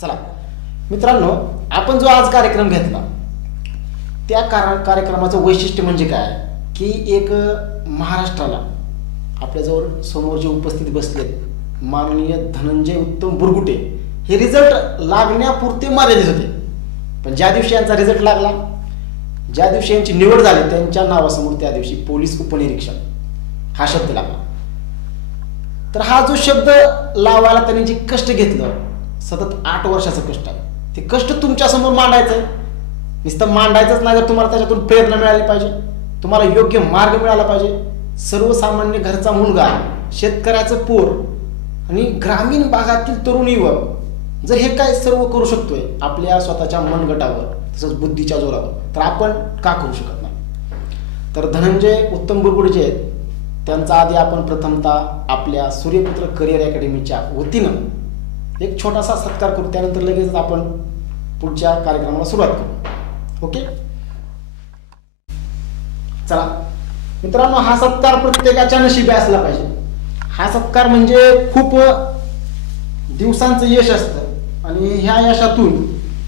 चला मित्रांनो, आपण जो आज कार्यक्रम घेतला त्या कार्यक्रमाचं वैशिष्ट्य म्हणजे काय की एक महाराष्ट्राला आपल्याजवळ समोर जे उपस्थित बसलेत माननीय धनंजय उत्तम बुरगुटे हे रिझल्ट लागण्यापुरते मर्यादित होते, पण ज्या दिवशी यांचा रिझल्ट लागला, ज्या दिवशी यांची निवड झाली त्यांच्या नावासमोर त्या दिवशी पोलीस उपनिरीक्षक हा शब्द लागला. तर हा जो शब्द लावायला त्यांनी जे कष्ट घेतलं, सतत 8 वर्षाचं कष्ट आहे, ते कष्ट तुमच्या समोर मांडायचं आहे. नुसतं मांडायचंच नाही, तर तुम्हाला त्याच्यातून प्रेरणा मिळाली पाहिजे, तुम्हाला योग्य मार्ग मिळाला पाहिजे. सर्वसामान्य घरचा मुलगा, शेतकऱ्याचं पोर आणि ग्रामीण भागातील तरुण युवक जर हे काय सर्व करू शकतोय आपल्या स्वतःच्या मनगटावर तसंच बुद्धीच्या जोरावर, तर आपण का करू शकत नाही. तर धनंजय उत्तम बुरगुटे जे आहेत त्यांचा आधी आपण प्रथमतः आपल्या सूर्यपुत्र करिअर अकॅडमीच्या वतीनं एक छोटासा सत्कार करू, त्यानंतर लगेच आपण पुढच्या कार्यक्रमाला सुरुवात करू. ओके, चला मित्रांनो, हा सत्कार प्रत्येकाच्या नशिबी असला पाहिजे. हा सत्कार म्हणजे खूप दिवसांचं यश असतं आणि ह्या यशातून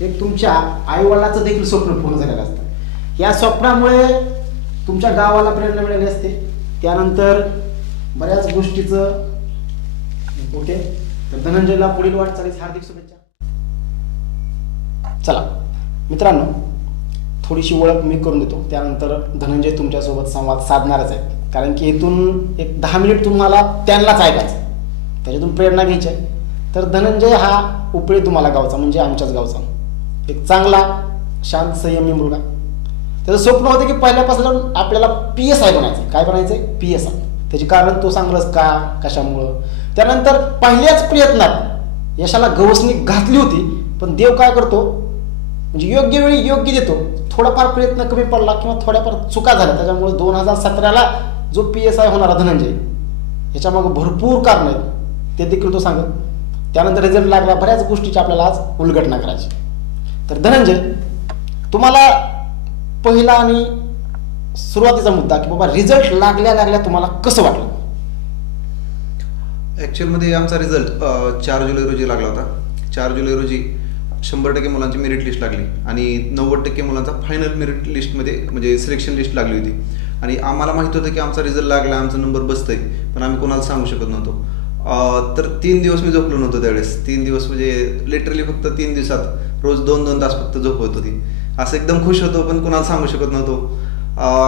एक तुमच्या आईवडिलाचं देखील स्वप्न पूर्ण झालेलं असतं. या स्वप्नामुळे तुमच्या गावाला प्रेरणा मिळाली असते, त्यानंतर बऱ्याच गोष्टीचं. ओके, तर धनंजयला पुढील वाटचालीस हार्दिक शुभेच्छा. चला मित्रांनो, थोडीशी ओळख मी करून देतो, त्यानंतर धनंजय तुमच्यासोबत संवाद साधणारच आहे, कारण की इथून एक 10 मिनिट तुम्हाला त्यांनाच ऐकायचं, त्याच्यातून प्रेरणा घ्यायची आहे. तर धनंजय हा उपळे तुम्हाला गावचा, म्हणजे आमच्याच गावचा एक चांगला शांत संयमी मुलगा. त्याचं स्वप्न होतं की पहिल्यापासून आपल्याला PSI बनायचं. काय बनायचं? PSI. त्याचे कारण तो सांगलंच का, कशामुळं. त्यानंतर पहिल्याच प्रयत्नात यशाला गवसणी घातली होती, पण देव काय करतो म्हणजे योग्य वेळी योग्य देतो. थोडाफार प्रयत्न कमी पडला किंवा थोड्याफार चुका झाल्या, त्याच्यामुळे 2017ला जो PSI होणारा धनंजय ह्याच्या मागे भरपूर कारण आहेत, ते देखील तो सांगत. त्यानंतर रिझल्ट लागला, बऱ्याच गोष्टीची आपल्याला आज उलगडणा करायची. तर धनंजय, तुम्हाला पहिला आणि सुरुवातीचा मुद्दा की बाबा रिझल्ट लागल्या लागल्या तुम्हाला कसं वाटलं? ॲक्च्युअलमध्ये आमचा रिझल्ट 4 जुलै रोजी लागला होता. 4 जुलै रोजी 100% मुलांची मेरिट लिस्ट लागली आणि 90% मुलांचा फायनल मेरिट लिस्टमध्ये म्हणजे सिलेक्शन लिस्ट लागली होती. आणि आम्हाला माहिती होतं की आमचा रिझल्ट लागला, आमचा नंबर बसतोय, पण आम्ही कोणाला सांगू शकत नव्हतो. तर 3 दिवस मी झोपलो नव्हतो त्यावेळेस. 3 दिवस म्हणजे लिटरली फक्त 3 दिवसात रोज 2-2 तास फक्त झोप होत होती. असं एकदम खुश होतो, पण कोणाला सांगू शकत नव्हतो.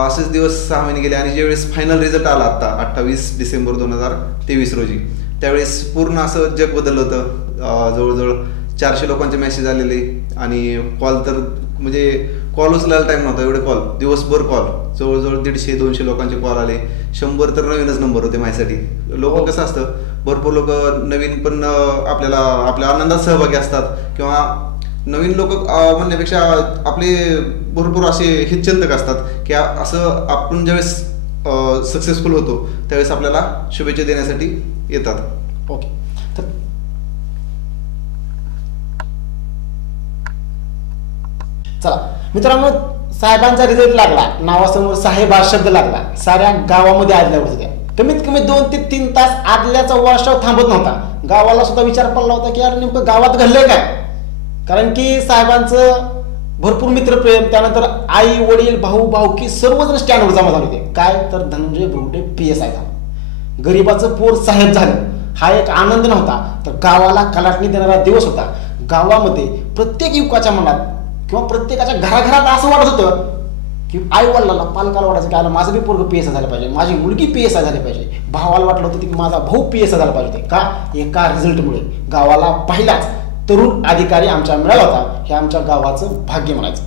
असेच दिवस 6 महिने गेले आणि ज्यावेळेस फायनल रिझल्ट आला आत्ता 28 डिसेंबर 2023 रोजी, त्यावेळेस पूर्ण असं जग बदललं होतं. जवळजवळ 400 लोकांचे मेसेज आलेले आणि कॉल तर म्हणजे कॉल उचलायला टाईम नव्हता, एवढे कॉल, दिवसभर कॉल, जवळजवळ 150-200 लोकांचे कॉल आले. 100 तर नवीनच नंबर होते माझ्यासाठी. लोक कसं असतं, भरपूर लोक नवीन पण आपल्याला आपल्या आनंदात सहभागी असतात किंवा नवीन लोक म्हणण्यापेक्षा आपले भरपूर असे हितचिंतक असतात की असं आपण ज्यावेळेस सक्सेसफुल होतो त्यावेळेस आपल्याला शुभेच्छा देण्यासाठी येतात. ओके, तर चला मित्रांनो, साहेबांचा रिझल्ट लागला, नावासमोर साहेब हा शब्द लागला, साऱ्या गावामध्ये आदल्या होत्या. कमीत कमी 2 ते 3 तास आदल्याचा वार्षाव थांबत नव्हता. गावाला सुद्धा विचार पडला होता की यार नेमकं गावात घडलंय काय, कारण की साहेबांचं भरपूर मित्रप्रेम, त्यानंतर आई वडील भाऊ भाऊकी सर्वजण स्टँडवर जमा झाले होते. काय तर धनंजय बुरगुटे PSI झाला, गरीबाचं पोर साहेब झालं. हा एक आनंद नव्हता, तर गावाला कलाटणी देणारा दिवस होता. गावामध्ये प्रत्येक युवकाच्या मनात किंवा प्रत्येकाच्या घराघरात असं वाटत होतं की आई वडिलांना, पालकाला वाटायचं की आला माझं बी पोरग PSI झालं पाहिजे, माझी मुलगी PSI झाली पाहिजे. भावाला वाटलं होतं की माझा भाऊ PSI झाला पाहिजे. का? एका रिझल्टमुळे गावाला पहिलाच तरुण अधिकारी आमच्या मिळाला होता, हे आमच्या गावाचं भाग्य म्हणायचं.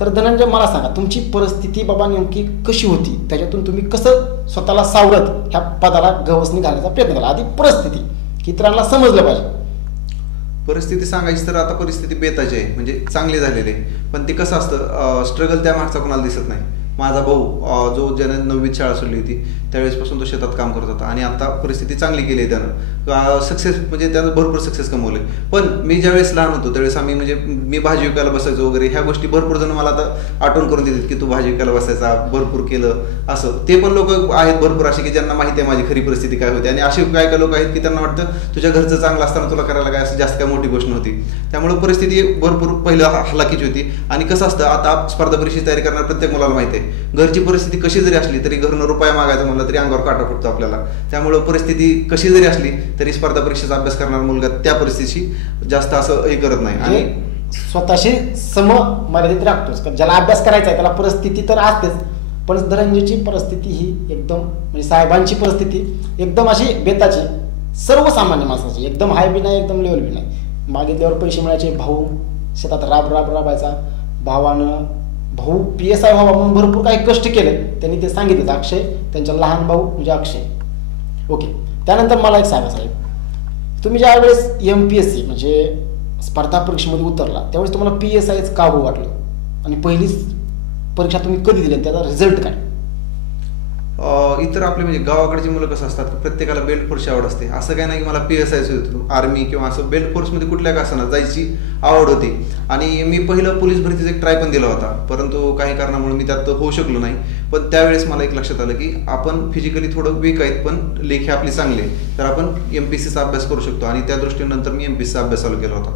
तर धनंजय, मला सांगा तुमची परिस्थिती बाबा नेमकी कशी होती, त्याच्यातून तुम्ही कसं स्वतःला सावरत ह्या पदाला गवसणी घालण्याचा प्रयत्न केला. आधी परिस्थिती इतरांना समजलं पाहिजे. परिस्थिती सांगायची तर आता परिस्थिती बेताची आहे, म्हणजे चांगली झालेली आहे, पण ते कसं असतं, स्ट्रगल त्या मागचा कोणाला दिसत नाही. माझा भाऊ जो ज्याने 9वीत शाळा सोडली होती त्यावेळेसपासून तो शेतात काम करत होता आणि आता परिस्थिती चांगली केली आहे त्यानं, सक्सेस म्हणजे त्यानं भरपूर सक्सेस कमवले. पण मी ज्यावेळेस लहान होतो त्यावेळेस आम्ही म्हणजे मी भाजी विकायला बसायचो वगैरे, ह्या गोष्टी भरपूर जण मला आता आठवण करून देतात की तू भाजी विकायला बसायचा, भरपूर केलं असं. ते पण लोक आहेत भरपूर असे की ज्यांना माहिती आहे माझी खरी परिस्थिती काय होती, आणि असे काय काय लोक आहेत की त्यांना वाटतं तुझ्या घरचं चांगलं असताना तुला करायला काय असं जास्त काय मोठी गोष्ट नव्हती. त्यामुळे परिस्थिती भरपूर पहिलं हलाखीची होती. आणि कसं असतं, आता स्पर्धा परीक्षेची तयारी करणार प्रत्येक मुलाला माहिती आहे, घरची परिस्थिती कशी जरी असली तरी घरनं रुपया मागायचा म्हणलं तरी अंगावर काटा फुटतो आपल्याला. त्यामुळे परिस्थिती कशी जरी असली तरी स्पर्धा परीक्षेचा अभ्यास करणारा मुलगा त्या परिस्थितीशी जास्त असं हे करत नाही आणि स्वतःशी मर्यादित राखतोच. ज्याला अभ्यास करायचा आहे त्याला परिस्थिती तर असतेच, पण धनंजयची परिस्थिती ही एकदम म्हणजे साहेबांची परिस्थिती एकदम अशी बेताची, सर्वसामान्य माणसाची, एकदम हाय बी नाही एकदम लेवल बी नाही. मागितल्यावर पैसे मिळायचे, भाऊ शेतात राबायचा, भाऊ PSI व्हावा म्हणून भरपूर काही कष्ट केले त्यांनी, ते सांगितलं. अक्षय त्यांचा लहान भाऊ म्हणजे अक्षय. ओके, त्यानंतर मला एक सांगा साहेब, तुम्ही ज्या वेळेस MPSC म्हणजे स्पर्धा परीक्षेमध्ये उतरला त्यावेळेस तुम्हाला PSIच का हो वाटलं, आणि पहिलीच परीक्षा तुम्ही कधी दिली, त्याचा रिझल्ट काय? इतर आपले म्हणजे गावाकडची मुलं कसं असतात, प्रत्येकाला बेल्ट फोर्सची आवड असते. असं काय नाही की मला PSI होतो, आर्मी किंवा असं बेल्ट फोर्समध्ये कुठल्या का असताना जायची आवड होती. आणि मी पहिलं पोलीस भरतीचा एक ट्राय पण दिला होता, परंतु काही कारणामुळे मी त्यात होऊ शकलो नाही. पण त्यावेळेस मला एक लक्षात आलं की आपण फिजिकली थोडं वीक आहेत पण लेखी आपली चांगली आहे, तर आपण MPSCचा अभ्यास करू शकतो. आणि त्या दृष्टीनंतर मी MPSCचा अभ्यास चालू केला होता.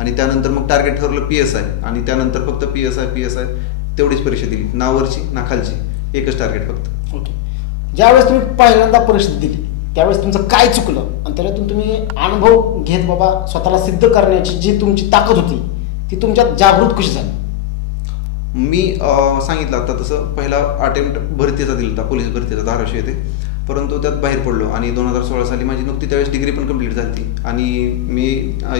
आणि त्यानंतर मग टार्गेट ठरवलं PSI, आणि त्यानंतर फक्त PSI तेवढीच परीक्षा दिली, ना वरची ना खालची, एकच टार्गेट फक्त. ओके, ज्यावेळेस तुम्ही पहिल्यांदा परीक्षा दिली त्यावेळेस तुमचं काय चुकलं आणि त्याच्यातून तुम्ही अनुभव घेत बाबा स्वतःला सिद्ध करण्याची जी तुमची ताकद होती ती तुमच्यात जागृत कशी झाली? मी सांगितलं आता तसं पहिला अटेम्प्ट भरतीचा दिला होता, पोलीस भरतीचा धाराशिव येथे, परंतु त्यात बाहेर पडलो. आणि 2016 साली माझी नुकती त्यावेळेस डिग्री पण कंप्लीट झाली होती आणि मी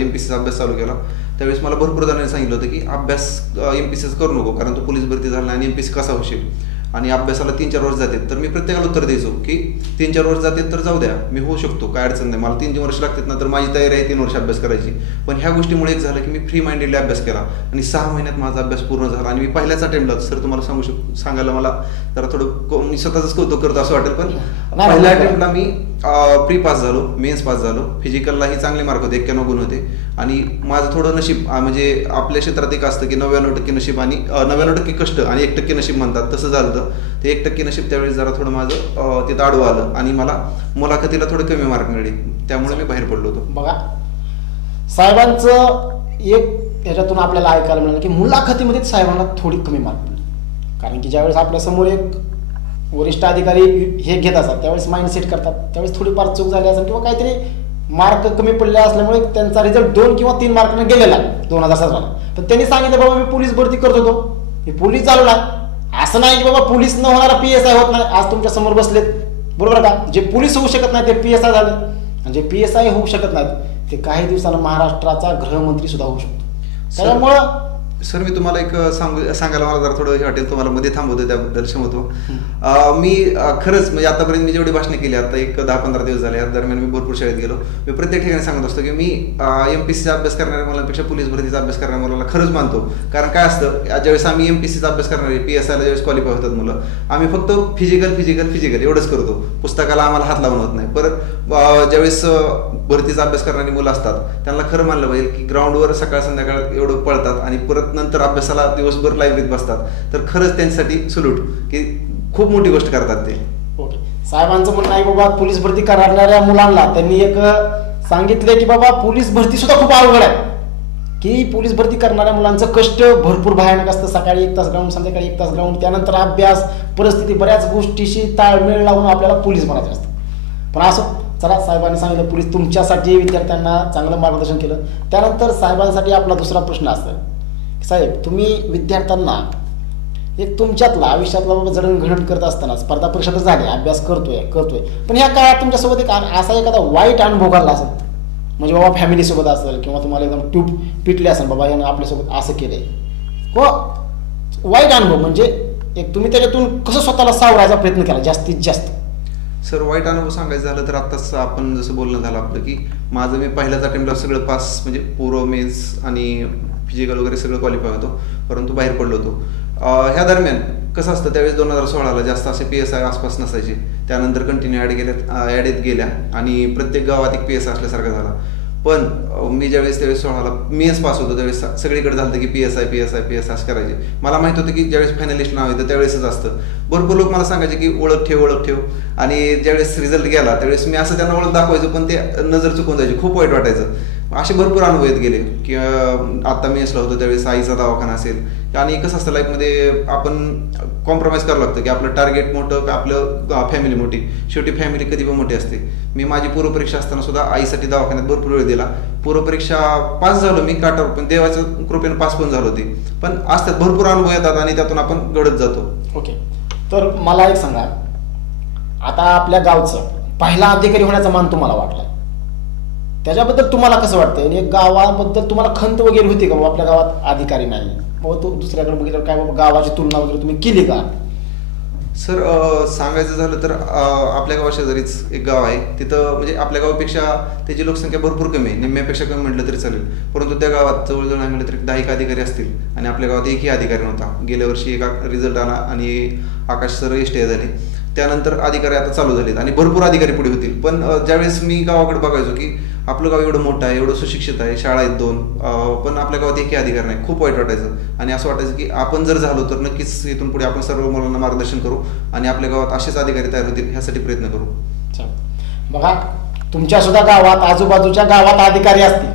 MPSCचा अभ्यास चालू केला. त्यावेळेस मला भरपूर जणांनी सांगितलं होतं की अभ्यास MPSCचा करू नको, कारण तो पोलीस भरती झाला आणि MPSC कसा होशील, आणि अभ्यासाला 3-4 वर्ष जातात. तर मी प्रत्येकाला उत्तर द्यायचो की 3-4 वर्ष जातात तर जाऊ द्या, मी होऊ शकतो, काय अडचण नाही, मला 3 वर्ष लागतात ना, तर माझी तयारी आहे 3 वर्ष अभ्यास करायची. पण ह्या गोष्टीमुळे एक झालं की मी फ्री माइंडेडली अभ्यास केला आणि 6 महिन्यात माझा अभ्यास पूर्ण झाला. आणि मी पहिल्याच अटेम्प्टला, सर तुम्हाला सांगायला मला जरा थोडं मी स्वतःच कौतुक करतो असं वाटेल, पण पहिल्या अटेम्प्टला मी प्री पास झालो, मेन्स पास झालो. फिजिकललाही चांगले मार्क होते, 91 गुण होते. आणि माझं थोडं नशीब म्हणजे आपल्या क्षेत्रात एक असतं की 99% नशीब आणि 99% कष्ट आणि 1% नशीब म्हणतात, तसं झालं. ते 1% नशीब त्यावेळेस जरा थोडं माझं तिथं आडवं आलं आणि मला मुलाखतीला थोडे कमी मार्क मिळाले, त्यामुळे मी बाहेर पडलो होतो. बघा, साहेबांचं एक याच्यातून आपल्याला ऐकायला मिळालं की मुलाखतीमध्ये साहेबांना थोडी कमी मार्क मिळाले, कारण की ज्यावेळेस आपल्या समोर एक वरिष्ठ अधिकारी हे घेत असतात त्यावेळेस माइंडसेट करतात, त्यावेळेस थोडीफार चूक झाली असेल किंवा काहीतरी मार्क कमी पडले असल्यामुळे त्यांचा रिझल्ट 2 किंवा 3 मार्काने गेलेला 2017ला. पण त्यांनी सांगितलं बाबा मी पोलीस भरती करत होतो, मी पोलीस झालो नाही. असं नाही की बाबा पोलीस न होणारा PSI होत नाही. आज तुमच्या समोर बसलेत, बरोबर का, जे पोलीस होऊ शकत नाही ते PSI झाले, आणि जे PSI होऊ शकत नाहीत ते काही दिवसांना महाराष्ट्राचा गृहमंत्री सुद्धा होऊ शकतो. त्याच्यामुळं सर मी तुम्हाला एक सांगायला मला जरा थोडं हे वाटेल, तुम्हाला मध्ये थांबवतो त्याबद्दल क्षमत्व. मी खरंच म्हणजे आतापर्यंत मी जेवढी भाषणे केली, आता एक 10-15 दिवस झाले, या दरम्यान मी भरपूर शाळेत गेलो. मी प्रत्येक ठिकाणी सांगत असतो की मी MPSCचा अभ्यास करणाऱ्या मुलांपेक्षा पोलीस भरतीचा अभ्यास करणाऱ्या मुलाला खरंच मानतो. कारण काय असतं, ज्यावेळेस आम्ही MPSCचा अभ्यास करणारे PSIला ज्यावेळेस क्वालिफाय होतात मुलं, आम्ही फक्त फिजिकल एवढंच करतो, पुस्तकाला आम्हाला हात लावून होत नाही. परत ज्यावेळेस भरतीचा अभ्यास करणारी मुलं असतात त्यांना खरं मानलं पाहिजे की ग्राउंडवर सकाळ संध्याकाळ एवढं पळतात आणि परत नंतर अभ्यासाला दिवसभर लायब्ररीत बसतात, तर खरंच त्यांच्यासाठी सल्यूट की खूप मोठी गोष्ट करतात ते. ओके, साहेबांचं म्हणणं आहे बाबा पोलीस भरती करणाऱ्या मुलांना त्यांनी एक सांगितलंय की बाबा पोलीस भरती सुद्धा खूप अवघड आहे, की पोलीस भरती करणाऱ्या मुलांचं कष्ट भरपूर भयानक असतं. सकाळी 1 तास ग्राउंड, संध्याकाळी 1 तास ग्राउंड, त्यानंतर अभ्यास, परिस्थिती, बऱ्याच गोष्टीशी ताळमेळ लावून आपल्याला पोलीस बनायचं असतं. पण असं चला, साहेबांनी सांगितलं पोलीस तुमच्यासाठी विद्यार्थ्यांना चांगलं मार्गदर्शन केलं. त्यानंतर साहेबांसाठी आपला दुसरा प्रश्न असतो, साहेब तुम्ही विद्यार्थ्यांना एक तुमच्यातला आयुष्यातला बाबा जडणघडण करत असताना स्पर्धा परीक्षा तर झाली, अभ्यास करतोय, पण ह्या काळात तुमच्यासोबत एक असा एखादा वाईट अनुभव घडला असेल, म्हणजे बाबा फॅमिलीसोबत असेल किंवा तुम्हाला एकदम ट्यूब पिटली असेल, बाबा यानं आपल्यासोबत असं केलंय, किंवा वाईट अनुभव म्हणजे एक तुम्ही त्याच्यातून कसं स्वतःला सावरायचा प्रयत्न केला जास्तीत जास्त? सर वाईट अनुभव सांगायचं झालं तर आत्ताच आपण जसं बोलणं झालं आपलं की माझं मी पहिल्याच अटेम्प्टला सगळं पास म्हणजे पूर्व मेन्स आणि फिजिकल वगैरे सगळं क्वालिफाय होतो, परंतु बाहेर पडलो होतो. ह्या दरम्यान कसं असतं, त्यावेळेस 2016ला जास्त असे PSI आसपास नसायचे. त्यानंतर कंटिन्यू ॲड येत गेल्या आणि प्रत्येक गावात एक PSI असल्यासारखा झाला. पण मी त्यावेळेस 16ला मीच पास होतो, त्यावेळेस सगळीकडे झालं होतं की PSI असं करायचे. मला माहित होतं की ज्यावेळेस फायनलिस्ट नाव येतं त्यावेळेसच असतं. भरपूर लोक मला सांगायचे की ओळख ठेव. आणि ज्यावेळेस रिझल्ट गेला त्यावेळेस मी असं त्यांना ओळख दाखवायचो, पण ते नजर चुकून जायची, खूप वाईट वाटायचं. असे भरपूर अनुभव येत गेले की आता मी असलो होतो त्यावेळेस आईचा दवाखाना असेल. आणि कसं असतं लाईफमध्ये आपण कॉम्प्रोमाइज करावं लागतं की आपलं टार्गेट मोठं, आपलं फॅमिली मोठी. शेवटी फॅमिली कधी पण मोठी असते. मी माझी पूर्वपरीक्षा असताना सुद्धा आईसाठी दवाखान्यात भरपूर वेळ दिला. पूर्वपरीक्षा पास झालो मी काटावर, पण देवाच्या कृपेने पास पण झालो होती. पण असतात भरपूर अनुभव येतात आणि त्यातून आपण घडत जातो. ओके, तर मला एक सांगा, आता आपल्या गावचं पहिला अधिकारी होण्याचा मान तुम्हाला वाटला, त्याच्याबद्दल तुम्हाला कसं वाटतं? आणि गावाबद्दल तुम्हाला खंत वगैरे होती का बाबा आपल्या गावात अधिकारी नाही, बाबा तो दुसऱ्याकडे बघितलं काय, बाबा गावाची तुलना वगैरे तुम्ही केली का? सर, सांगायचं झालं तर आपल्या गावा शेजारीच एक गाव आहे. तिथं म्हणजे आपल्या गावापेक्षा त्याची लोकसंख्या भरपूर कमी आहे, निम्म्यापेक्षा कमी म्हटलं तरी चालेल. परंतु त्या गावात जवळजवळ नाही म्हटलं तरी 10 अधिकारी असतील आणि आपल्या गावात एकही अधिकारी नव्हता. गेल्या वर्षी एक रिझल्ट आला आणि आकाश सर STA झाले. त्यानंतर अधिकारी आता चालू झालेत आणि भरपूर अधिकारी पुढे होतील. पण ज्यावेळेस मी गावाकडे बघायचो की आपलं गाव एवढं मोठं आहे, एवढं सुशिक्षित आहे, शाळा आहेत 2, पण आपल्या गावात एकही अधिकार नाही. खूप वाईट वाटायचं आणि असं वाटायचं की आपण जर झालो तर नक्कीच इथून पुढे आपण सर्व मुलांना मार्गदर्शन करू आणि आपल्या गावात असेच अधिकारी तयार होतील ह्यासाठी प्रयत्न करू. बघा, तुमच्या सुद्धा गावात आजूबाजूच्या गावात अधिकारी असतील,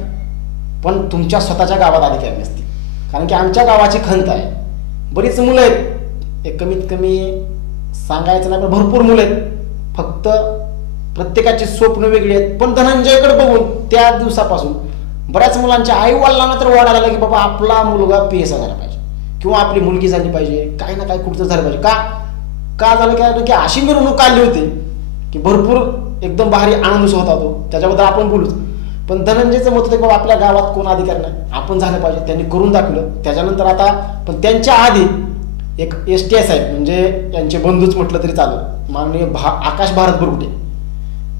पण तुमच्या स्वतःच्या गावात अधिकारी नसतील. कारण की आमच्या गावाची खंत आहे, बरीच मुलं आहेत, एक कमीत कमी सांगायचं नाही पण भरपूर मुलं आहेत. फक्त प्रत्येकाची स्वप्न वेगळी आहेत. पण धनंजयकडे बघून त्या दिवसापासून बऱ्याच मुलांच्या आई वडिलांना तर ओढ आला की बाबा आपला मुलगा PSI झाला पाहिजे किंवा आपली मुलगी झाली पाहिजे, काही ना काही कुठचं झालं पाहिजे. का झालं काय की अशी मिरवणूक आली होती की भरपूर एकदम भारी आनंद होता तो, त्याच्याबद्दल आपण बोलूच. पण धनंजयचं मत होतं की बाबा आपल्या गावात कोण अधिकारी नाही, आपण झालं पाहिजे. त्यांनी करून दाखवलं. त्याच्यानंतर आता पण त्यांच्या आधी एक STA साहेब, म्हणजे यांचे बंधूच म्हटलं तरी चालेल, माननीय आकाश भारत बुरकुटे,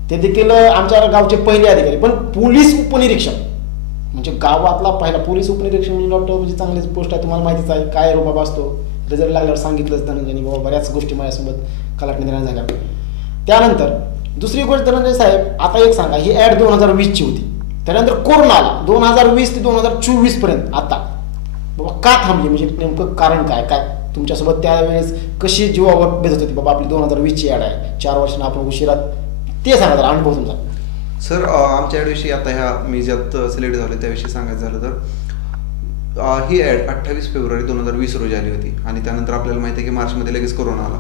ते देखील आमच्या गावचे पहिले अधिकारी. पण पोलीस उपनिरीक्षक म्हणजे गावातला पहिला पोलीस उपनिरीक्षक म्हणजे चांगलीच पोस्ट आहे, तुम्हाला माहितीच आहे काय बाबा असतो. रिझल्ट लागल्यावर सांगितलंच धनंजयनी बाबा बऱ्याच गोष्टी माझ्यासोबत कलाटणी निर्णय झाल्या. त्यानंतर दुसरी गोष्ट धनंजय साहेब, आता एक सांगा, ही ॲड 2020ची होती, त्यानंतर कोरोना आला 2020 ते 2024 पर्यंत. आता बाबा का थांबली, म्हणजे नेमकं कारण काय काय तुमच्यासोबत त्यावेळेस कशी जीवावर बेत होती बाबा आपली 2020ची ॲड आहे, 4 वर्षांना आपण उशिरात, ते सांगा जरा अनुभव तुमचा. सर, आमच्या ॲडविषयी आता ह्या मी ज्यात सिलेक्ट झालो त्याविषयी सांगायचं झालं तर ही ॲड 28 फेब्रुवारी 2020 रोजी आली होती आणि त्यानंतर आपल्याला माहिती आहे की मार्चमध्ये लगेच कोरोना आला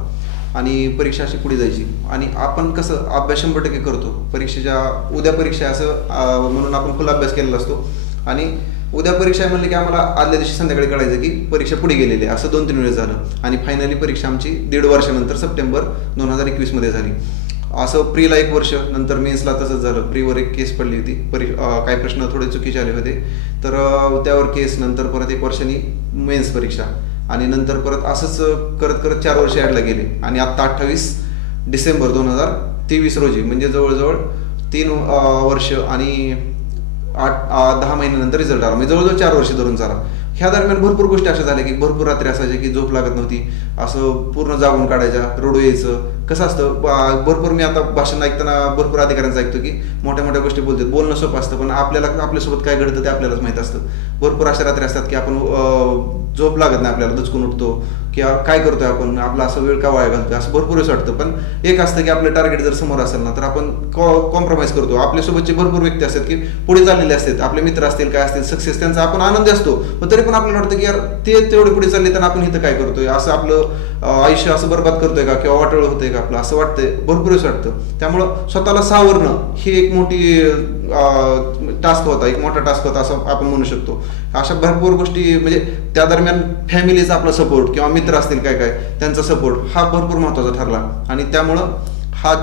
आणि परीक्षा अशी पुढे जायची. आणि आपण कसं अभ्यास 100% करतो, परीक्षेच्या उद्या परीक्षा असं म्हणून आपण फुल अभ्यास केलेला असतो. आणि उद्या परीक्षा म्हणले की आम्हाला आदल्या दिवशी संध्याकाळी कळायचं की परीक्षा पुढे गेलेली आहे. असं 2-3 वेळेस झालं आणि फायनली परीक्षा आमची 1.5 वर्षानंतर सप्टेंबर 2021 झाली. असं प्रीला 1 वर्ष, नंतर मेन्सला तसंच झालं. प्रीवर एक केस पडली होती, काही प्रश्न थोडे चुकीचे आले होते तर त्यावर केस, नंतर परत 1 वर्षांनी मेन्स परीक्षा आणि नंतर परत असंच करत करत 4 वर्ष ॲडला गेले. आणि आत्ता 28 डिसेंबर 2023 रोजी म्हणजे जवळजवळ 3 वर्ष आणि 10 महिन्यानंतर रिझल्ट आला, म्हणजे जवळजवळ 4 वर्ष धरून चाला. ह्या दरम्यान भरपूर गोष्टी अशा झाल्या की भरपूर रात्री असायच्या की झोप लागत नव्हती, असं पूर्ण जागून काढायच्या, रडू यायचं. कसं असतं, भरपूर मी आता भाषण ऐकताना भरपूर अधिकाऱ्यांचं ऐकतो की मोठ्या मोठ्या गोष्टी बोलतात, बोलणं सोपं असतं पण आपल्याला आपल्यासोबत काय घडतं ते आपल्यालाच माहीत असतं. भरपूर अशा रात्री असतात की आपण झोप लागत नाही, आपल्याला दचकून उठतो किंवा काय करतोय आपण, आपला असं वेळ का वाया घालतोय, असं भरपूर वेळेस वाटतं. पण एक असतं की आपलं टार्गेट जर समोर असेल ना तर आपण कॉम्प्रोमाइज करतो. आपल्यासोबतचे भरपूर व्यक्ती असतात की पुढे चाललेले असतात, आपले मित्र असतील काय असतील सक्सेस, त्यांचा आपण आनंदी असतो, पण तरी पण आपल्याला वाटतं की यार ते तेवढे पुढे चालले तर आपण इथं काय करतोय, असं आपलं आयुष्य असं बरबाद करतोय का किंवा वाटोळ होतंय का आपलं, असं वाटतंय, भरपूर वेळेस वाटतं. त्यामुळं स्वतःला सावरणं ही एक मोठी टास्क होता, एक मोठा टास्क होता असं आपण म्हणू शकतो. अशा भरपूर गोष्टी, म्हणजे त्या दरम्यान फॅमिलीचा आपला सपोर्ट किंवा मित्र असतील काय काय त्यांचा सपोर्ट हा भरपूर महत्त्वाचा ठरला आणि त्यामुळं हा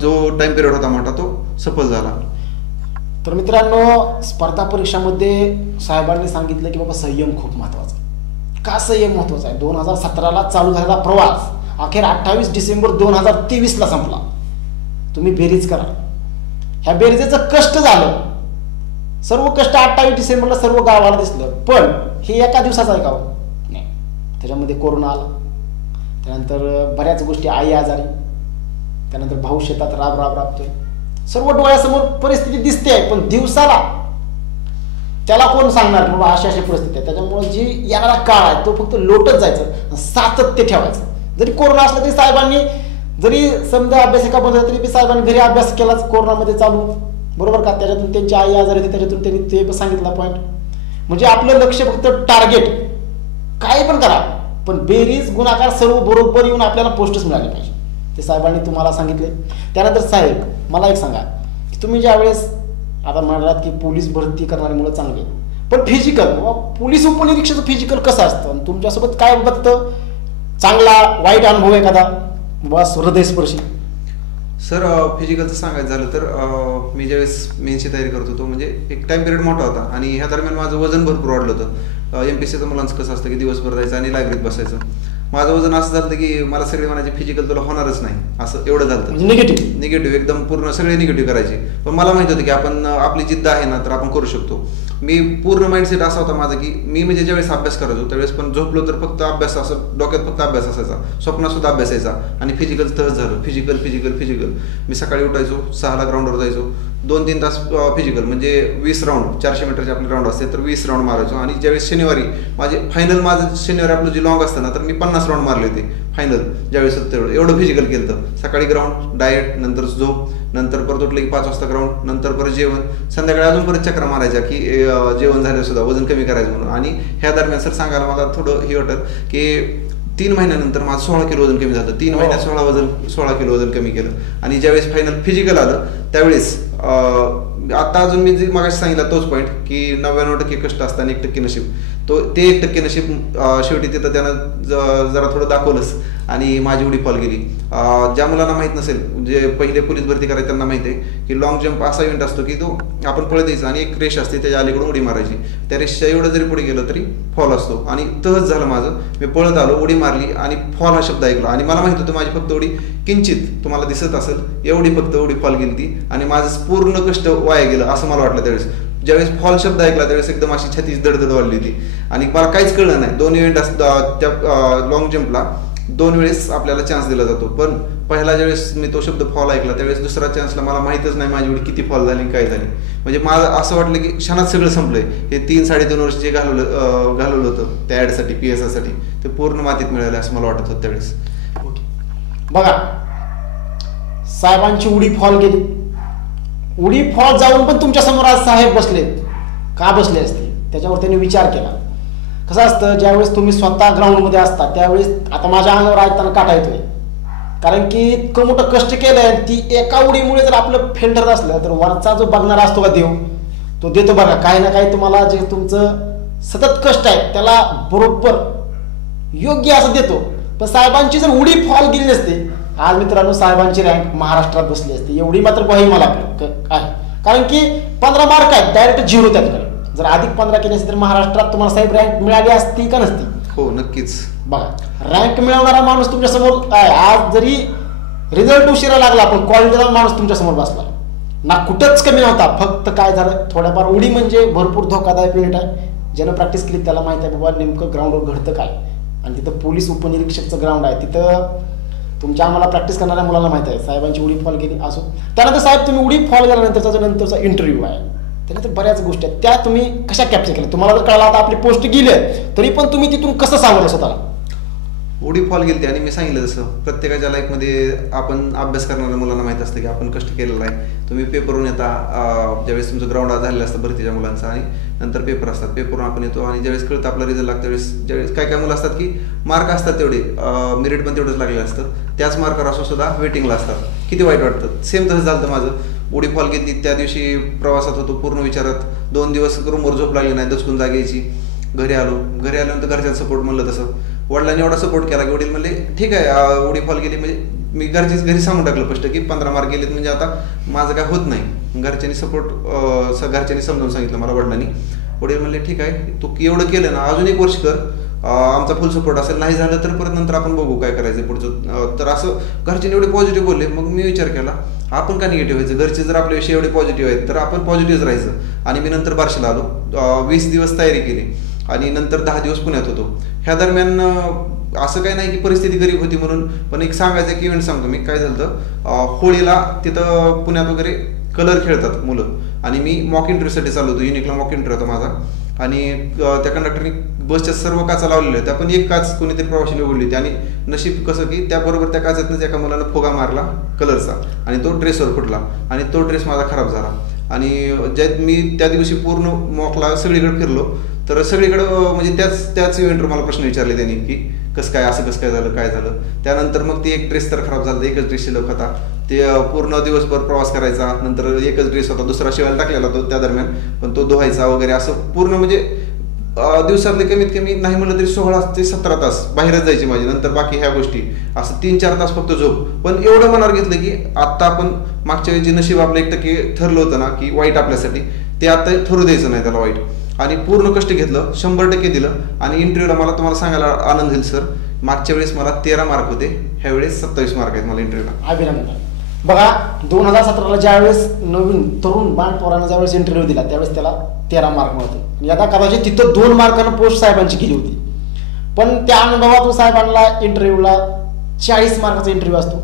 जो टाइम पिरियड होता मोठा तो सफल झाला. तर मित्रांनो, स्पर्धा परीक्षामध्ये साहेबांनी सांगितलं की बाबा संयम खूप महत्त्वाचा. का संयम महत्त्वाचा आहे? 2017ला चालू झालेला प्रवास अखेर 28 डिसेंबर 2023ला संपला. तुम्ही बेरीज करा, ह्या बेरीजेचं कष्ट झालं, सर्व कष्ट 28 डिसेंबरला सर्व गावाला दिसलं, पण हे एका दिवसाचं आहे का? नाही, त्याच्यामध्ये कोरोना आला, त्यानंतर बऱ्याच गोष्टी, आई आजारी, त्यानंतर भाऊ शेतात राबतोय, सर्व डोळ्यासमोर परिस्थिती दिसते आहे, पण दिवसाला त्याला कोण सांगणार बाबा अशी परिस्थिती आहे. त्याच्यामुळे जी येणारा काळ आहे तो फक्त लोटत जायचं, सातत्य ठेवायचं. जरी कोरोना असला तरी साहेबांनी, जरी समजा अभ्यासिका बंद झाला तरी साहेबांनी घरी अभ्यास केलाच कोरोनामध्ये चालू, बरोबर का. त्याच्यातून त्यांची आई आजारी होती, त्याच्यातून त्यांनी ते सांगितलं पॉईंट. म्हणजे आपलं लक्ष फक्त टार्गेट, काही पण करा पण बेरीज गुणाकार सर्व बरोबर येऊन आपल्याला पोस्टच मिळाली पाहिजे, ते साहेबांनी तुम्हाला सांगितले. त्यानंतर साहेब मला एक सांगा की तुम्ही ज्या वेळेस आता म्हणालात की पोलीस भरती करणारी मुलं चांगली, पण फिजिकल पोलीस उपनिरीक्षक फिजिकल कसं असतं आणि तुमच्यासोबत काय बघतं, चांगला वाईट अनुभव एखादा बस हृदयस्पर्शी? सर फिजिकलचं सांगायचं झालं तर मी ज्यावेळेस मेन्सची तयारी करत होतो, म्हणजे एक टाइम पिरियड मोठा होता आणि ह्या दरम्यान माझं वजन भरपूर वाढलं होतं. MPSCचं मुलांचं कसं असतं की दिवसभर जायचं आणि लायब्ररीत बसायचं. माझं वजन असं झालं की मला सगळे म्हणायचे फिजिकल तुला होणारच नाही, असं एवढं झालं. निगेटिव्ह एकदम पूर्ण सगळे निगेटिव्ह करायचे. पण मला माहिती होतं की आपण आपली जिद्द आहे ना तर आपण करू शकतो. मी पूर्ण माइंडसेट असा होता माझा की मी म्हणजे ज्यावेळेस अभ्यास करायचो त्यावेळेस पण झोपलो तर फक्त अभ्यास, असं डोक्यात फक्त अभ्यास असायचा, स्वप्नात सुद्धा अभ्यास यायचा. आणि फिजिकल तहच झालं, फिजिकल. मी सकाळी उठायचो, 6ला ग्राउंडवर जायचो, 2-3 तास फिजिकल, म्हणजे 20 राऊंड, 400 मीटरचे आपले राऊंड असते तर 20 राऊंड मारायचो. आणि ज्यावेळेस शनिवारी माझं शनिवारी आपलं जे लॉंग असतं ना तर मी 50 राऊंड मारले होते फायनल ज्यावेळेस होतं. एवढं फिजिकल केलं तर सकाळी ग्राउंड, डाएट, नंतर झोप, नंतर परत उठलं की 5 वाजता ग्राउंड, नंतर परत जेवण, संध्याकाळी अजून परत चक्रा मारायच्या की जेवण झालं सुद्धा वजन कमी करायचं म्हणून. आणि ह्या दरम्यान सर सांगायला मला थोडं हे वाटतं की 3 महिन्यानंतर माझं 16 किलो वजन कमी झालं. 3 महिन्यात 16 किलो वजन कमी केलं. आणि ज्यावेळेस फायनल फिजिकल आलं त्यावेळेस आता अजून मी जे मागाशी सांगितलं तोच पॉईंट की 99% कष्ट असतं आणि 1% नशीब. ते 1% नशीब शेवटी तिथं त्यानं जरा थोडं दाखवलंच आणि माझी उडी फॉल गेली. ज्या मुलांना माहीत नसेल, जे पहिले पोलीस भरती करायचे त्यांना माहिती आहे की लॉंग जम्प असा इव्हेंट असतो की तो आपण पळत द्यायचा आणि एक रेष असते त्याच्या अलीकडून उडी मारायची. त्या रेषच्या एवढं जरी पुढे गेलं तरी फॉल असतो. आणि तहच झालं माझं. मी पळत आलो, उडी मारली आणि फॉल हा शब्द ऐकला आणि मला माहित होतं माझी फक्त उडी किंचित तुम्हाला दिसत असेल एवढी फक्त उडी फॉल गेली ती आणि माझं पूर्ण कष्ट वाया गेलं असं मला वाटलं त्यावेळेस. ज्यावेळेस फॉल शब्द ऐकला त्यावेळेस एकदम अशी छातीची दडदड वाढली होती आणि मला काहीच कळलं नाही. 2 इव्हेंट त्या लॉंग जम्पला 2 वेळेस आपल्याला चान्स दिला जातो, पण पहिला ज्यावेळेस मी तो शब्द फॉल ऐकला त्यावेळेस दुसरा चान्सला मला माहितच नाही माझी उडी किती फॉल झाली काय झाली. म्हणजे मला असं वाटलं की क्षणात सगळं संपलंय. हे 3-3.5 वर्ष जे घालवलं होतं त्या ॲडसाठी, PSI साठी, ते पूर्ण मातीत मिळालं असं मला वाटत होतं त्यावेळेस. बघा साहेबांची उडी फॉल गेली, उडी फॉल जाऊन पण तुमच्या समोर आज साहेब बसले, का बसले असते त्याच्यावर त्यांनी विचार केला. कसं असतं ज्यावेळेस तुम्ही स्वतः ग्राउंडमध्ये असता त्यावेळेस आता माझ्या अंगावर ऐकताना काटा येतोय, कारण की इतकं मोठं कष्ट केलंय. ती एका उडीमुळे जर आपलं फेल ठरत असलं तर वरचा जो बघणारा असतो का देव, तो देतो बघा काही ना काही तुम्हाला जे तुमचं सतत कष्ट आहे त्याला बरोबर योग्य असं देतो. पण साहेबांची जर उडी फॉल गेली नसते आज मित्रांनो साहेबांची रँक महाराष्ट्रात बसली असते, एवढी मात्र ग्वाही मला आहे. कारण की 15 मार्क आहेत, डायरेक्ट 0 त्याकडे. जर अधिक 15 केले असते तर महाराष्ट्रात तुम्हाला साहेब रँक मिळाली असती का नसती? हो नक्कीच. बघा रँक मिळवणारा माणूस तुमच्या समोर आहे. आज जरी रिझल्ट उशिरा लागला पण क्वालिटीचा माणूस तुमच्या समोर बसला ना, कुठंच कमी नव्हता. फक्त काय झालं थोड्याफार उडी म्हणजे भरपूर धोकादायक युनिट आहे. ज्यानं प्रॅक्टिस केली त्याला माहिती आहे बाबा नेमकं ग्राउंडवर घडतं काय. आणि तिथं पोलीस उपनिरीक्षकचं ग्राउंड आहे, तिथं तुमच्या आम्हाला प्रॅक्टिस करणाऱ्या मुलांना माहिती आहे साहेबांची उडी फॉल केली असो. त्यानंतर साहेब तुम्ही उडी फॉल केल्यानंतरचा जो नंतरचा इंटरव्ह्यू आहे त्यानंतर बऱ्याच गोष्टी आहेत त्या तुम्ही कशा कॅप्चर केल्या? तुम्हाला जर कळलं आता आपली पोस्ट गेली तरी पण तुम्ही तिथून कसं सावरलं स्वतःला? उडी फॉल गेली आणि मी सांगितलं जसं प्रत्येकाच्या लाईफमध्ये आपण अभ्यास करणाऱ्या मुलांना माहीत असतं की आपण कष्ट केलेला आहे. तुम्ही पेपरवरून येता, ज्यावेळेस तुमचं ग्राउंड झालेलं असतं भरतीच्या मुलांचं आणि नंतर पेपर असतात, पेपरवरून आपण येतो आणि ज्यावेळेस कळतं आपला रिझल्ट लागतं त्यावेळेस ज्यावेळेस काय मुलं असतात की मार्क असतात तेवढे, मेरिट पण तेवढंच लागलेलं असतं, त्याच मार्कावर असून सुद्धा वेटिंगला असतात. किती वाईट वाटतं. सेम तसं झालं माझं. उडी फॉल घेतली त्या दिवशी प्रवासात होतो पूर्ण विचारात, 2 दिवस रूमवर झोप लागली नाही, दचकून जागायची. घरी आल्यानंतर घरच्यांचा सपोर्ट म्हणलं तसं वडिलांनी एवढा सपोर्ट केला की वडील म्हणले ठीक आहे उडी फॉल गेली म्हणजे मी घरी सांगून टाकलं स्पष्ट की 15 मार्क गेलेत म्हणजे आता माझं काय होत नाही. घरच्यांनी घरच्यांनी समजावून सांगितलं मला वडिलांनी. वडील म्हणले ठीक आहे तू एवढं केलं ना अजून 1 वर्ष कर, आमचा फुल सपोर्ट असेल, नाही झालं तर परत नंतर आपण बघू काय करायचं पुढचं. तर असं घरच्यांनी एवढे पॉझिटिव्ह बोलले. मग मी विचार केला आपण का निगेटिव्ह व्हायचं, घरचे जर आपल्याविषयी एवढे पॉझिटिव्ह आहेत तर आपण पॉझिटिव्ह राहायचं. आणि मी नंतर बार्शीला आलो, 20 दिवस तयारी केली आणि नंतर 10 दिवस पुण्यात होतो. ह्या दरम्यान असं काही नाही की परिस्थिती गरीब होती म्हणून, पण एक सांगायचं एक इव्हेंट सांगतो मी. काय झालं, होळीला तिथं पुण्यात वगैरे कलर खेळतात मुलं, आणि मी मॉक इंटरव्ह्यूसाठी चालू होतो. युनिकला मॉक इंटरव्ह्यू होता माझा, आणि त्या कंडक्टरनी बसच्या सर्व काचा लावलेल्या होत्या, पण एक काच कोणीतरी प्रवाशाने उघडली होती, आणि नशीब कसं की त्याबरोबर त्या काचातनंच एका मुलानं फुगा मारला कलरचा, आणि तो ड्रेसवर फुटला, आणि तो ड्रेस माझा खराब झाला. आणि ज्यात मी त्या दिवशी पूर्ण मॉकला सगळीकडे फिरलो, तर सगळीकडं म्हणजे त्याच इव्हेंटवर मला प्रश्न विचारले त्यांनी की कसं काय, असं कसं काय झालं, काय झालं. त्यानंतर मग ती एक ड्रेस तर खराब झाला, एकच ड्रेस शिल्लक होता. ते पूर्ण दिवसभर प्रवास करायचा, नंतर एकच ड्रेस होता, दुसरा शिवायला टाकलेला तो त्या दरम्यान, पण तो धुवायचा वगैरे, असं पूर्ण म्हणजे दिवसातले कमीत कमी नाही म्हणलं तरी 16 ते 17 तास बाहेरच जायची माझी. नंतर बाकी ह्या गोष्टी असं 3-4 तास फक्त झोप. पण एवढं मनावर घेतलं की आता आपण मागच्या वेळी जे नशीब आपलं 1% ठरलं होतं ना की वाईट आपल्यासाठी, ते आता ठरू द्यायचं नाही त्याला वाईट. आणि पूर्ण कष्ट घेतलं, 100% दिलं. आणि इंटरव्ह्यूला मला तुम्हाला सांगायला आनंद होईल सर, मागच्या वेळेस मला 13 मार्क होते, ह्या वेळेस 27 मार्क आहेत मला इंटरव्ह्यूला. अभिनंदन. बघा 2017ला ज्यावेळेस नवीन तरुण बाण पोरानं ज्यावेळेस इंटरव्ह्यू दिला त्यावेळेस त्याला 13 मार्क मिळते, आणि आता कदाचित तिथं 2 मार्कानं पोस्ट साहेबांची केली होती. पण त्या अनुभवातून साहेबांना इंटरव्ह्यूला 40 मार्काचा इंटरव्ह्यू असतो,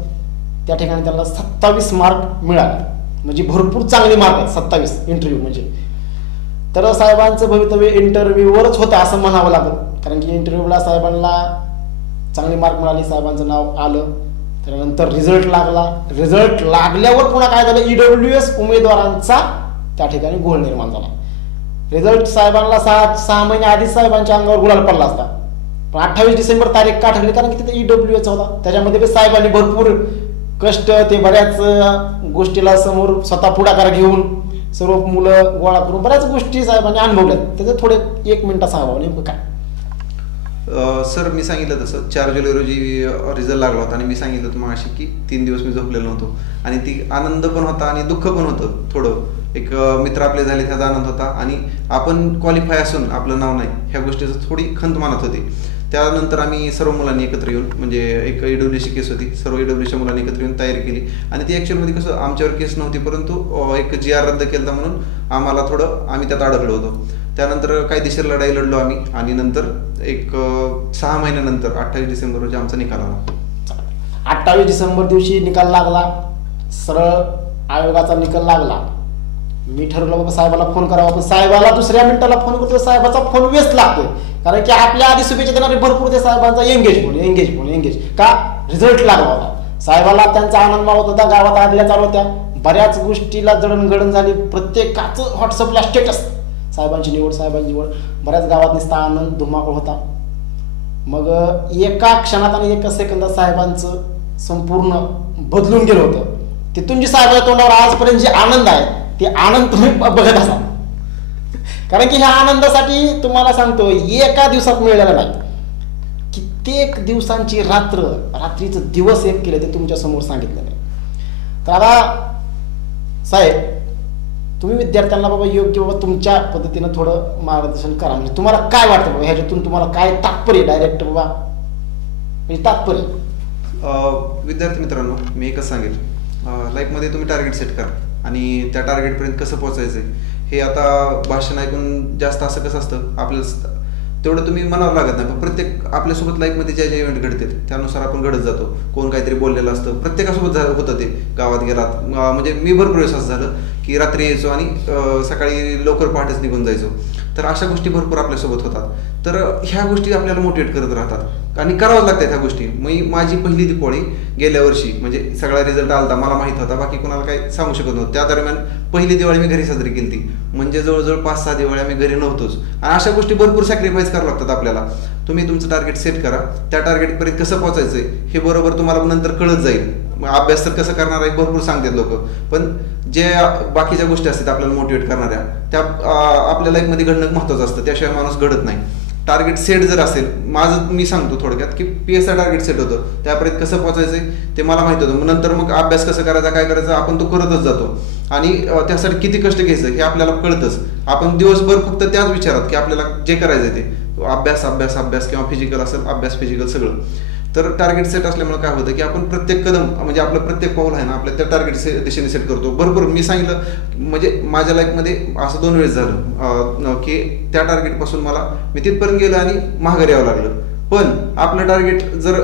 त्या ठिकाणी त्याला 27 मार्क मिळाले, म्हणजे भरपूर चांगले मार्क आहेत 27 इंटरव्ह्यू म्हणजे. तर साहेबांचं भवितव्य इंटरव्ह्यूवरच होतं असं म्हणावं लागेल, कारण की इंटरव्ह्यूला साहेबांना चांगले मार्क मिळाले, साहेबांचं नाव आलं. त्यानंतर रिझल्ट लागला, रिझल्ट लागल्यावर पुन्हा काय झालं, EWS उमेदवारांचा त्या ठिकाणी घोळ निर्माण झाला. रिझल्ट साहेबांना 6 महिने आधीच साहेबांच्या अंगावर गुलाल पडला असता, पण 28 डिसेंबर तारीख का ठरली, कारण की तिथे EWS होता. त्याच्यामध्ये साहेबांनी भरपूर कष्ट, ते बऱ्याच गोष्टीला समोर स्वतः पुढाकार घेऊन सर्व मुलं गोळा करून बऱ्याच गोष्टी साहेबांनी अनुभवल्यात. त्याचं थोडे 1 मिनिटात सांगावं नेमकं काय. सर मी सांगितलं तसं 4 जुलै रोजी रिझल्ट लागला होता, आणि मी सांगितलं होतं मगाशी की 3 दिवस मी झोपलेलो नव्हतो, आणि ती आनंद पण होता आणि दुःख पण होतं थोडं. एक मित्र आपले झाले त्याचा आनंद होता, आणि आपण क्वालिफाय असून आपलं नाव नाही ह्या गोष्टीचं थोडी खंत मानत होती. त्यानंतर आम्ही सर्व मुलांनी एकत्र येऊन, म्हणजे एक EWSची केस होती, सर्व EWSच्या मुलांनी एकत्र येऊन तयारी केली. आणि ती ॲक्च्युअलमध्ये कसं आमच्यावर केस नव्हती, परंतु एक GR रद्द केला म्हणून आम्हाला थोडं आम्ही त्यात अडकलो होतो. त्यानंतर कायदेशीर लढाई लढलो आम्ही, आणि नंतर एक 6 महिन्यानंतर 28 डिसेंबर रोजी आमचा निकाल आला. 28 डिसेंबर दिवशी निकाल लागला, सरळ आयोगाचा निकाल लागला. मी ठरवलं बाबा साहेबाला फोन करावा, पण साहेबाला दुसऱ्या मिनिटाला फोन करतो, साहेबाचा फोन व्यस्त लागतोय, कारण की आपल्या आधी शुभेच्छा देणारे भरपूर ते साहेबांचा एंगेज का रिझल्ट लागला होता. साहेबाला त्यांचा आनंद मावत होता, गावात आदल्या चालू होत्या, बऱ्याच गोष्टीला जडणघडण झाली, प्रत्येकाचं व्हॉट्सअपला स्टेटस साहेबांची निवड, बऱ्याच गावात नुसता आनंद धुमाकूळ होता. मग एका क्षणात आणि एका सेकंदात साहेबांचं संपूर्ण बदलून गेलं होतं. तिथून जी साहेबांच्या तोंडावर आजपर्यंत जे आनंद आहे ते आनंद तुम्ही बघत असाल, कारण की ह्या आनंदासाठी तुम्हाला सांगतो एका दिवसात मिळालेला नाही, कित्येक दिवसांची रात्रीचं दिवस एक केले ते तुमच्या समोर सांगितलेलं आहे. तर आता साहेब तुम्ही विद्यार्थ्यांना बाबा योग्य बाबा तुमच्या पद्धतीनं थोडं मार्गदर्शन करा, म्हणजे तुम्हाला काय वाटतं बाबा ह्याच्यातून, तुम्हाला काय तात्पर्य डायरेक्ट बाबा म्हणजे तात्पर्य. विद्यार्थी मित्रांनो मी एकच सांगेल, लाईफमध्ये तुम्ही टार्गेट सेट करा, आणि त्या टार्गेटपर्यंत कसं पोहोचायचं हे आता भाषण ऐकून जास्त असं कसं असतं आपल्याला तेवढं तुम्ही म्हणावं लागत नाही, पण प्रत्येक आपल्यासोबत लाईफमध्ये ज्या इव्हेंट घडतात त्यानुसार आपण घडत जातो. कोण काहीतरी बोललेलं असतं, प्रत्येकासोबत होतं ते. गावात गेलात म्हणजे मी भरपूर वेळेस असं झालं की रात्री यायचो आणि सकाळी लवकर पहाटेच निघून जायचो, तर अशा गोष्टी भरपूर आपल्यासोबत होतात. तर ह्या गोष्टी आपल्याला मोटिवेट करत राहतात आणि करावंच लागतात ह्या गोष्टी. माझी पहिली दिवाळी गेल्या वर्षी म्हणजे सगळा रिझल्ट आलता, मला माहीत होता, बाकी कोणाला काही सांगू शकत नव्हतं. त्या दरम्यान पहिली दिवाळी मी घरी साजरी केली ती, म्हणजे जवळजवळ 5-6 दिवाळ्या मी घरी नव्हतोच. आणि अशा गोष्टी भरपूर सॅक्रिफाईस करावं लागतात आपल्याला. तुम्ही तुमचं टार्गेट सेट करा, त्या टार्गेटपर्यंत कसं पोहोचायचं हे बरोबर तुम्हाला नंतर कळत जाईल. अभ्यास तर कसं करणार आहे भरपूर सांगतात लोक, पण जे बाकीच्या गोष्टी असतात आपल्याला मोटिवेट करणाऱ्या त्या आपल्या लाईफमध्ये घडणं महत्त्वाचं असतं, त्याशिवाय माणूस घडत नाही. टार्गेट सेट जर असेल, माझं मी सांगतो थोडक्यात की PSI टार्गेट सेट होतं, त्यापर्यंत कसं पोहोचायचं ते मला माहित होतं. मग नंतर मग अभ्यास कसं करायचा, काय करायचं आपण तो करतच जातो, आणि त्यासाठी किती कष्ट घ्यायचं हे आपल्याला कळतंच. आपण दिवसभर फक्त त्याच विचारात की आपल्याला जे करायचं ते अभ्यास किंवा फिजिकल असेल अभ्यास फिजिकल सगळं. तर टार्गेट सेट असल्यामुळे काय होतं की आपण प्रत्येक कदम म्हणजे आपलं प्रत्येक पाऊल आहे ना आपल्या त्या टार्गेट दिशेने सेट करतो. भरपूर मी सांगितलं म्हणजे माझ्या लाईफमध्ये असं 2 वेळेस झालं की त्या टार्गेटपासून मी तिथपर्यंत गेलो आणि माघारी यावं लागलं. पण आपलं टार्गेट जर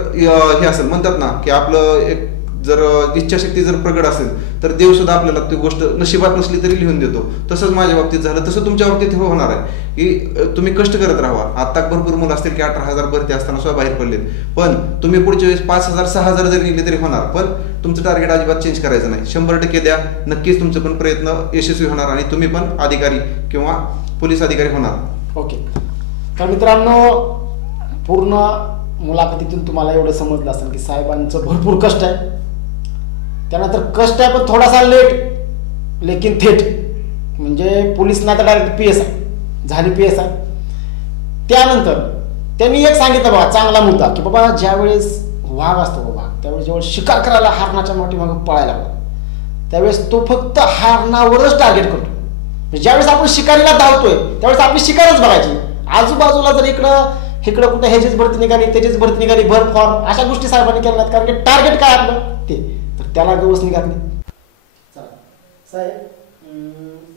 हे असेल म्हणतात ना की आपलं एक जर इच्छाशक्ती जर प्रगट असेल तर देव सुद्धा आपल्याला ती गोष्ट नशिबात नसली तरी लिहून देतो. तसंच माझ्या बाबतीत झालं, तसं तुमच्या बाबतीत हे होणार आहे की तुम्ही कष्ट करत राहा. आता भरपूर मुलं असतील की 18,000 भरती असताना सुद्धा बाहेर पडलेत, पण तुम्ही पुढच्या वेळेस 5,000 6,000 जरी निघले तरी होणार. पण तुमचं टार्गेट अजिबात चेंज करायचं नाही. 100% द्या, नक्कीच तुमचं पण प्रयत्न यशस्वी होणार आणि तुम्ही पण अधिकारी किंवा पोलीस अधिकारी होणार. ओके. तर मित्रांनो, पूर्ण मुलाखतीतून तुम्हाला एवढं समजलं असेल की साहेबांचं भरपूर कष्ट आहे, त्यानंतर कष्ट आहे पण थोडासा लेट लेकिन थेट. म्हणजे पोलीस नाही तर डायरेक्ट PSI झाली PSI. त्यानंतर त्यांनी एक सांगितलं बाबा चांगला मुद्दा की बाबा ज्यावेळेस वाघ असतो बाबा त्यावेळेस जेव्हा शिकार करायला हरणाच्या मागे पळायला लागतो त्यावेळेस तो फक्त हरणावरच टार्गेट करतो. म्हणजे ज्यावेळेस आपण शिकारीला धावतोय त्यावेळेस आपली शिकारच बघायची. आजूबाजूला जर इकडं कुठं ह्याचीच भरती निघाली त्याचीच भरती निघाली भर फॉर्म अशा गोष्टी साहेबांनी केल्या नाहीत, कारण की टार्गेट काय आपलं ते, तर त्याला गवसणी घातली. चला साहेब,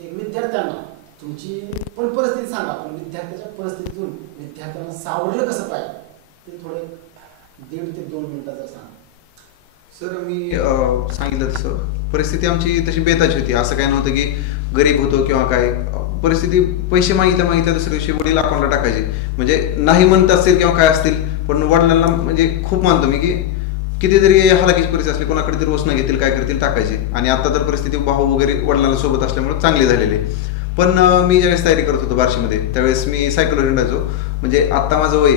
एक विद्यार्थ्यांना तुमची पण परिस्थिती सांगा, पण विद्यार्थ्याच्या परिस्थितीतून विद्यार्थ्यांना सावरलं कसं पाहिजे ते थोडे 1.5 ते 2 मिनिटात जर सांगा. सर, मी सांगितलं तसं परिस्थिती आमची तशी बेताची होती. असं काय नव्हतं की गरीब होतो किंवा काय. परिस्थिती पैसे मागितल्या दुसऱ्या दिवशी वडील अकाउंटला टाकायचे. म्हणजे नाही म्हणत असतील किंवा काय असतील, पण वडिलांना म्हणजे खूप मानतो मी की किती जरी हलाखीची परिस्थिती असली कोणाकडे तरी रोज न घेतील काय करतील टाकायचे. आणि आता तर परिस्थिती भाऊ वगैरे वडिलांना सोबत असल्यामुळे चांगली झालेली. पण मी ज्यावेळेस तयारी करत होतो बार्शीमध्ये त्यावेळेस मी सायकलवर हिंडायचो. म्हणजे आत्ता माझं वय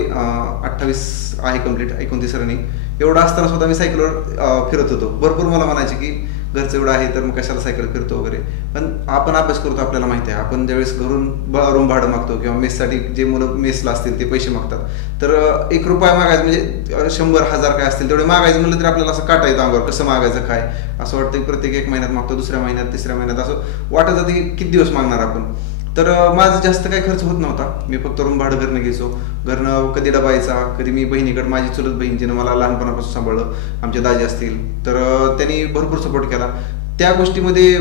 28 आहे कंप्लीट, 29 रनिंग. एवढं असताना सुद्धा मी सायकलवर फिरत होतो. भरपूर मला म्हणायचे की घरचं एवढं आहे तर मग कशाला सायकल फिरतो वगैरे. पण आपण अभ्यास करतो, आपल्याला माहिती आहे. आपण ज्यावेळेस घरून रूम भाडं मागतो किंवा मेससाठी जे मुलं मेसला असतील ते पैसे मागतात, तर 1 रुपया मागायचं म्हणजे 100 1000 काय असतील तेवढे मागायचं म्हणलं तरी आपल्याला असं काटा येतो अंगावर, कसं मागायचं काय. असं वाटतं की प्रत्येक 1 महिन्यात मागतो, दुसऱ्या महिन्यात, तिसऱ्या महिन्यात, असं वाटत जातं की किती दिवस मागणार आपण. तर माझं जास्त काही खर्च होत नव्हता. मी फक्त रूम भाडं घरनं घ्यायचो. घरनं कधी डबा यायचा, कधी मी बहिणीकडे, माझी चुलत बहीण जिनं मला लहानपणापासून सांभाळलं, आमचे दाजी असतील, तर त्यांनी भरपूर सपोर्ट केला. त्या गोष्टीमध्ये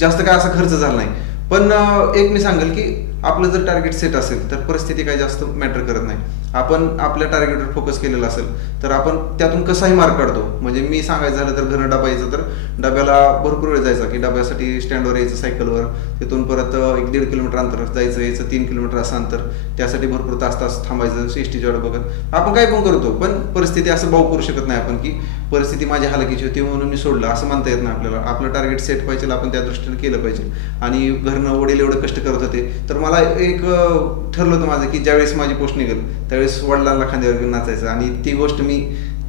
जास्त काय असा खर्च झाला नाही. पण एक मी सांगेल की आपलं जर टार्गेट सेट असेल तर परिस्थिती काही जास्त मॅटर करत नाही. आपण आपल्या टार्गेटवर फोकस केलेला असेल तर आपण त्यातून कसाही मार्क काढतो. म्हणजे मी सांगायचं झालं तर घरनं डबा यायचं तर डब्याला भरपूर वेळ जायचा की डब्यासाठी स्टँडवर यायचं सायकलवर, तिथून परत 1-1.5 किलोमीटर अंतर जायचं यायचं, 3 किलोमीटर असं अंतर, त्यासाठी भरपूर तास थांबायचं STची वाट बघत. आपण काय पण करतो, पण परिस्थिती असं भाऊ करू शकत नाही आपण की परिस्थिती माझ्या हालाकीची होती म्हणून मी सोडलं, असं म्हणता येत नाही आपल्याला. आपलं टार्गेट सेट पाहिजे, आपण त्या दृष्टीने केलं पाहिजे. आणि घरनं वडील एवढं कष्ट करत होते तर मला एक ठरलं होतं माझं की ज्यावेळेस माझी पोस्ट निघेल त्यावेळेस वडिलांना खांद्यावर घेऊन नाचायचं. आणि ती गोष्ट मी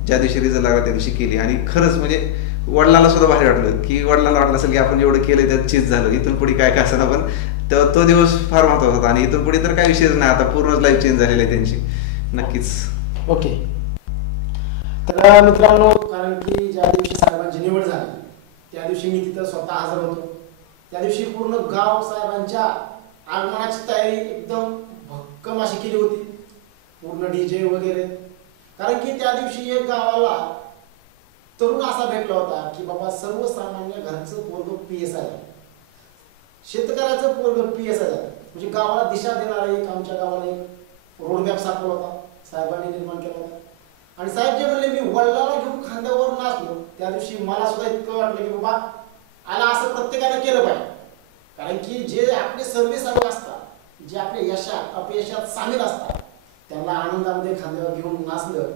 ज्या दिवशी रिझल्ट लागला त्या दिवशी केली. आणि खरंच म्हणजे वडिलांना सुद्धा भारी वाटलं की वडिलांना वाटलं असेल की आपण एवढं केलं त्यात चीज झालं, इथून पुढे काय असं. पण तो दिवस फार महत्वाचा होता आणि इथून पुढे तर काही विषयच नाही. आता पूर्णच लाईफ चेंज झालेली आहे त्यांची. नक्कीच. ओके. तर मित्रांनो, कारण की ज्या दिवशी साहेबांची निवड झाली त्या दिवशी मी तिथं स्वतः हजर होतो. त्या दिवशी पूर्ण गाव साहेबांच्या आगमनाची तयारी एकदम भक्कम अशी केली होती, पूर्ण DJ वगैरे. कारण की त्या दिवशी एक गावाला तरुण असा भेटला होता की बाबा सर्वसामान्य घरचं पोरग PSI झालं, शेतकऱ्याचं पोरग PSI झालं. म्हणजे गावाला दिशा देणारा एक आमच्या गावाला एक रोडमॅप सापडला होता, साहेबांनी निर्माण केला होता. आणि साहेब जे म्हणले मी वडिलांना घेऊन खांद्यावर नाचलो, त्या दिवशी मला सुद्धा इतकं वाटलं की बाबा आला असं प्रत्येकाने केलं पाहिजे. कारण की जे आपले सर्वेसर्वा असतात, जे आपल्या यशात अपयशात सामील असतात, त्यांना आनंदामध्ये खांद्यावर घेऊन नाचलं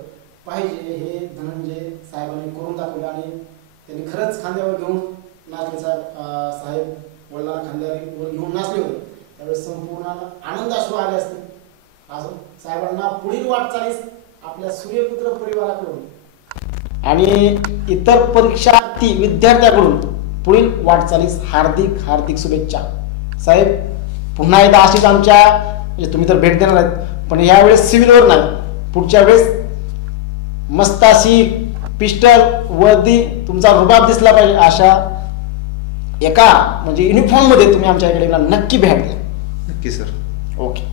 पाहिजे. हे धनंजय साहेबांनी करून दाखवलं आणि त्यांनी खरंच खांद्यावर घेऊन नाचले. साहेब वडिलांना खांद्यावर घेऊन नाचले होते त्यावेळेस संपूर्ण आनंद अश्रू आले असते. असं साहेबांना पुढील वाटचालीस आपल्या सूर्यपुत्र परिवाराकडून आणि इतर परीक्षार्थी विद्यार्थ्याकडून पुढील वाटचालीस हार्दिक हार्दिक शुभेच्छा. साहेब पुन्हा एकदा अशीच आमच्या म्हणजे तुम्ही तर भेट देणार आहेत पण यावेळेस सिव्हिलवर नाही, पुढच्या वेळेस मस्त अशी पिस्टल वर्दी तुमचा रुबाब दिसला पाहिजे अशा एका म्हणजे युनिफॉर्म मध्ये तुम्ही आमच्या इकडे नक्की भेट द्या. नक्की सर. ओके.